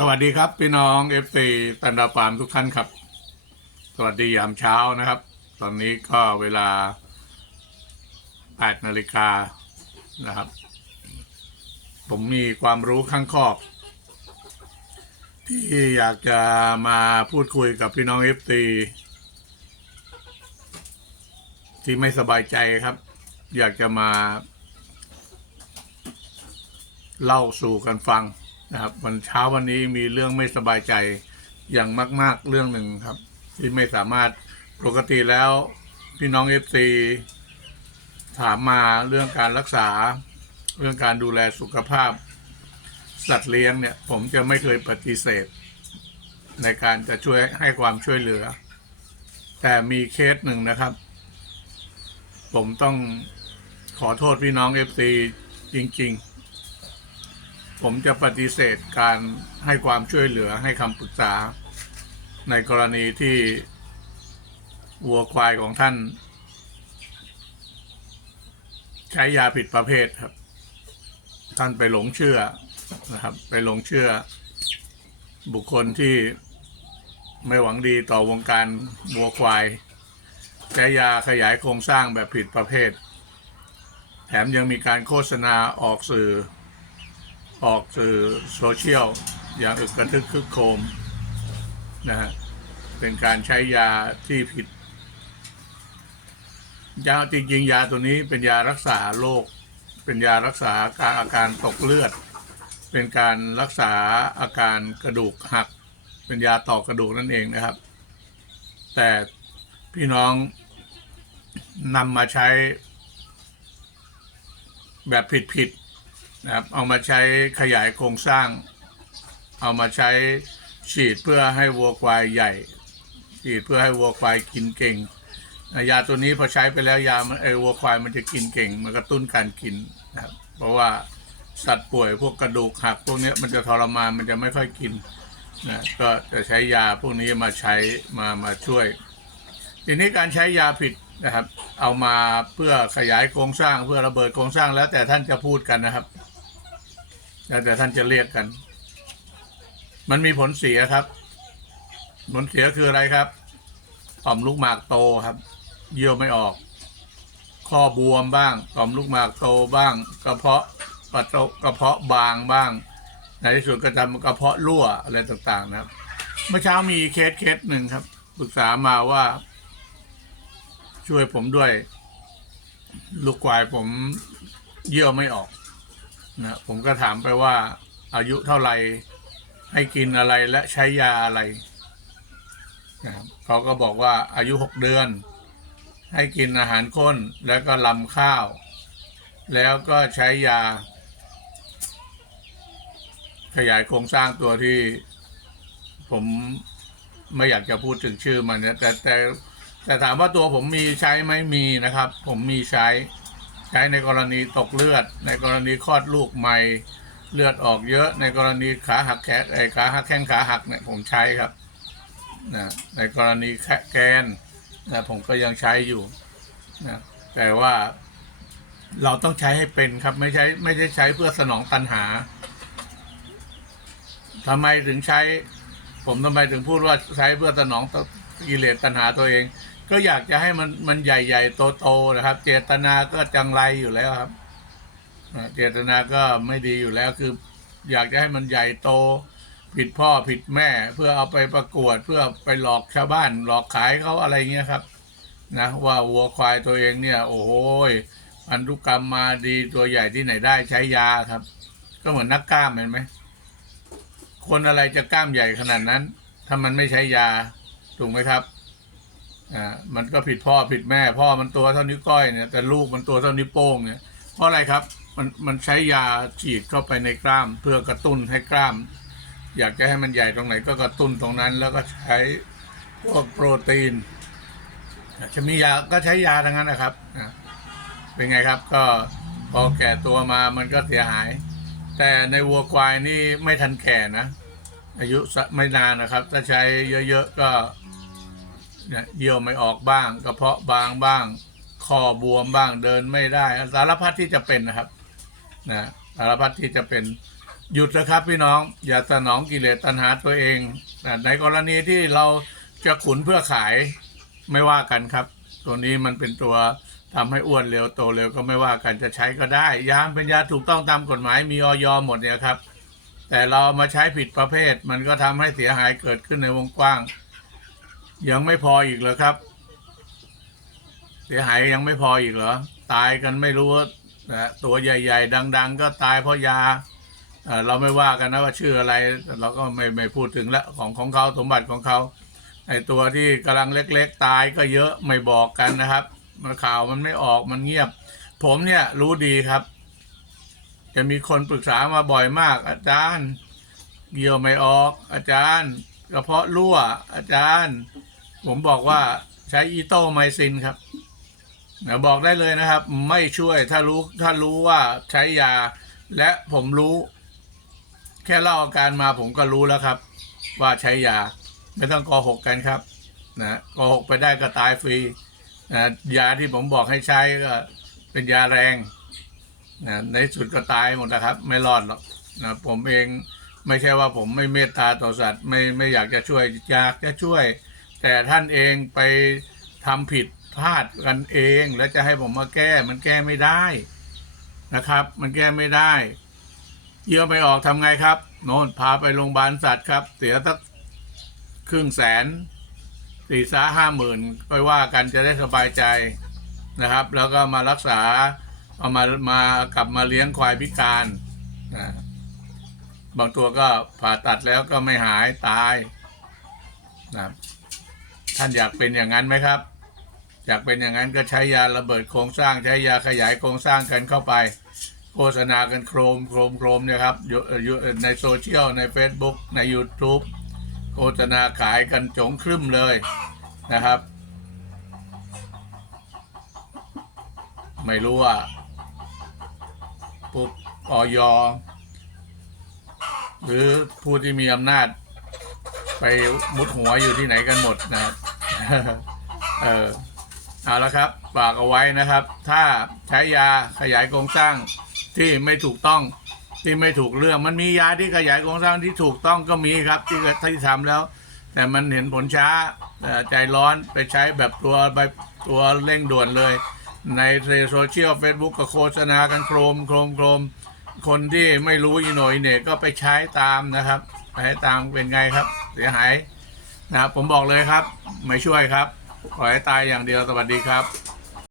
สวัสดีครับพี่น้องเอฟซีตันดาฟาร์มทุกท่านครับ สวัสดียามเช้านะครับ ตอนนี้ก็เวลา8นาฬิกานะครับ ผมมีความรู้ข้างคอบ ที่อยากจะมาพูดคุยกับพี่น้องเอฟซีที่ไม่สบายใจครับ อยากจะมา เล่าสู่กันฟัง นะครับวันเช้าวันนี้มีเรื่องไม่สบายใจอย่างมาก ๆเรื่องหนึ่งครับ ที่ไม่สามารถปกติแล้ว พี่น้องเอฟซีถามมาเรื่องการรักษา เรื่องการดูแลสุขภาพ สัตว์เลี้ยงเนี่ย ผมจะไม่เคยปฏิเสธ ในการจะช่วยให้ความช่วยเหลือ แต่มีเคสหนึ่งนะครับ ผมต้องขอโทษพี่น้องเอฟซีจริง ๆ ผมจะปฏิเสธการให้ความช่วยเหลือให้คำปรึกษา ในกรณีที่วัวควายของท่าน ใช้ยาผิดประเภทครับ ท่านไปหลงเชื่อนะครับ ไปหลงเชื่อ บุคคลที่ไม่หวังดีต่อวงการวัวควายใช้ยาขยายโครงสร้างแบบผิดประเภท แถมยังมีการโฆษณาออกสื่อ ออกสื่อโซเชียลอย่างอึกกระทึกคึกโคมนะฮะเป็นการใช้ยาที่ผิดยาจริงๆยาตัวนี้เป็นยารักษาโรคเป็นยารักษาการอาการตกเลือด เป็นการรักษาอาการกระดูกหัก เป็นยาต่อกระดูกนั่นเองนะครับ แต่พี่น้องนำมาใช้แบบผิดๆ นะครับเอามาใช้ขยายโครงสร้าง เอามาใช้ฉีดเพื่อให้วัวควายใหญ่ ฉีดเพื่อให้วัวควายกินเก่งอะยาตัวนี้พอใช้ไปแล้วยามันไอวัวควายมันจะกินเก่ง มันกระตุ้นการกินนะครับเพราะว่าสัตว์ป่วยพวกกระดูกหักพวกนี้มันจะทรมานมันจะไม่ค่อยกินนะก็จะใช้ยาพวกนี้มาใช้มามาช่วย ทีนี้การใช้ยาผิดนะครับ เอามาเพื่อขยายโครงสร้างเพื่อระเบิดโครงสร้างแล้วแต่ท่านจะพูดกันนะครับ แล้วแต่ท่านจะเรียกกัน มันมีผลเสียครับ ผลเสียคืออะไรครับต่อมลูกหมากโตครับ เยี่ยวไม่ออก ข้อบวมบ้างต่อมลูกหมากโตบ้าง กระเพาะกระโตกระเพาะบางบ้าง ในที่สุดก็จะกระเพาะรั่วอะไรต่างๆ นะครับ เมื่อเช้ามีเคสเคสหนึ่งครับปรึกษามาว่า ช่วยผมด้วย ลูกควายผมเยี่ยวไม่ออก นะผมก็ถามไปว่าอายุเท่าไหร่ให้กินอะไรและใช้ยาอะไรนะครับเขาก็บอกว่าอายุหกเดือน ให้กินอาหารข้นแล้วก็ลำข้าว แล้วก็ใช้ยา ขยายโครงสร้างตัวที่ ผมไม่อยากจะพูดถึงชื่อมันเนี่ยแต่แต่แต่ถามว่าตัวผมมีใช้ไหมมีนะครับ ผมมีใช้ ใช้ในกรณีตกเลือด ในกรณีคลอดลูกใหม่เลือดออกเยอะในกรณีขาหักแขนไอ้ขาหักแข้งขาหักเนี่ยผมใช้ครับนะในกรณีแคแกนนะผมก็ยังใช้อยู่นะแต่ว่าเราต้องใช้ให้เป็นครับไม่ใช่ไม่ใช่ใช้เพื่อสนองตัณหาทำไมถึงใช้ ผมทำไมถึงพูดว่าใช้เพื่อสนองกิเลสตัณหาตัวเอง ก็อยากจะให้มันมันใหญ่ ๆ โตๆนะครับ เจตนาก็จังไรอยู่แล้วครับเจตนาก็ไม่ดีอยู่แล้วคือ อยากจะให้มันใหญ่โต ผิดพ่อผิดแม่ เพื่อเอาไปประกวดเพื่อไปหลอกชาวบ้าน หลอกขายเขาอะไรเงี้ยครับ นะว่าวัวควายตัวเองเนี่ย โอ้โหยพันธุกรรมมาดีตัวใหญ่ที่ไหนได้ใช้ยาครับ ก็เหมือนนักกล้ามเห็นไหมคนอะไรจะกล้ามใหญ่ขนาดนั้น ถ้ามันไม่ใช้ยาถูกไหมครับ อ่ามันก็ผิดพ่อผิดแม่ พ่อมันตัวเท่านิ้วก้อยเนี่ยแต่ลูกมันตัวเท่านิ้วโป้งเนี่ยเพราะอะไรครับมันมันใช้ยาฉีดเข้าไปในกล้าม เพื่อกระตุ้นให้กล้าม อยากจะให้มันใหญ่ตรงไหนก็กระตุ้นตรงนั้น แล้วก็ใช้พวกโปรตีนจะมียาก็ใช้ยาทั้งนั้นนะครับเป็นไงครับก็พอแก่ตัวมามันก็เสียหาย แต่ในวัวควายนี่ไม่ทันแก่นะ อายุไม่นานนะครับ ถ้าใช้เยอะๆก็ เนี่ยเยี่ยวไม่ออกบ้าง กระเพาะบางบ้างคอบวมบ้างเดินไม่ได้ สารพัดที่จะเป็นนะครับนะสารพัดที่จะเป็นหยุดนะครับพี่น้องอย่าสนองกิเลสตัณหาตัวเองนะในกรณีที่เราจะขุนเพื่อขายไม่ว่ากันครับ ตัวนี้มันเป็นตัวทำให้อ้วนเร็วโตเร็วก็ไม่ว่ากันจะใช้ก็ได้ ยามเป็นยาถูกต้องตามกฎหมายมีออยหมดเนี่ยครับ แต่เราเอามาใช้ผิดประเภท มันก็ทำให้เสียหายเกิดขึ้นในวงกว้าง ยังไม่พออีกเหรอครับ เสียหายยังไม่พออีกเหรอ ตายกันไม่รู้ว่านะตัวใหญ่ ๆ ดัง ๆ ก็ตายเพราะยาเราไม่ว่ากันนะว่าชื่ออะไร เราก็ไม่ไม่พูดถึงละของของเขาสมบัติของเขาไอตัวที่กำลังเล็ก ๆ ตายก็เยอะไม่บอกกันนะครับมันข่าวมันไม่ออกมันเงียบ ผมเนี่ยรู้ดีครับ จะมีคนปรึกษามาบ่อยมาก อาจารย์เกี่ยวไม่ออก อาจารย์กระเพาะรั่วอาจารย์ ผมบอกว่าใช้อีโตไมซินครับนะบอกได้เลยนะครับ ไม่ช่วยถ้ารู้ถ้ารู้ว่าใช้ยา และผมรู้ แค่เล่าอาการมาผมก็รู้แล้วครับ ว่าใช้ยา ไม่ต้องโกหกกันครับนะโกหกไปได้ก็ตายฟรีนะยาที่ผมบอกให้ใช้ก็เป็นยาแรงนะในสุดก็ตายหมดนะครับ ไม่รอดหรอกนะผมเองไม่ใช่ว่าผมไม่เมตตาต่อสัตว์ ไม่ไม่อยากจะช่วยอยากจะช่วย แต่ท่านเองไปทำผิดพลาดกันเอง แล้วจะให้ผมมาแก้มันแก้ไม่ได้นะครับ มันแก้ไม่ได้ เยื่อไม่ออกทำไงครับ โน่นพาไปโรงพยาบาลสัตว์ครับ เสียสักครึ่งแสนสี่สาห้าหมื่นไปว่ากันจะได้สบายใจนะครับ แล้วก็มารักษาเอามามากลับมาเลี้ยงควายพิการนะบางตัวก็ผ่าตัดแล้วก็ไม่หายตายนะครับ ท่านอยากเป็นอย่างนั้นไหมครับ อยากเป็นอย่างนั้นก็ใช้ยาระเบิดโครงสร้างใช้ยาขยายโครงสร้างกันเข้าไป โฆษณากันโครมโครมโครมเนี่ยครับในโซเชียลใน Facebook ใน YouTube โฆษณาขายกันจงครึ่มเลยนะครับ ไม่รู้ว่าปุ๊บออยหรือผู้ที่มีอำนาจไปมุดหัวอยู่ที่ไหนกันหมดนะครับ เออเอาละครับฝากเอาไว้นะครับ ถ้าใช้ยาขยายโครงสร้างที่ไม่ถูกต้องที่ไม่ถูกเรื่องมันมียาที่ขยายโครงสร้างที่ถูกต้องก็มีครับ ที่ที่ทำแล้ว แต่มันเห็นผลช้าใจร้อนไปใช้แบบตัวแบบตัวเร่งด่วนเลย ในโซเชียลเฟซบุ๊กก็โฆษณากันโครมโครมโครมคนที่ไม่รู้อีโหนอยเนี่ยก็ไปใช้ตามนะครับ ไปตามเป็นไงครับ เสียหาย นะครับผมบอกเลยครับ ไม่ช่วยครับ ขอให้ตายอย่างเดียวสวัสดีครับ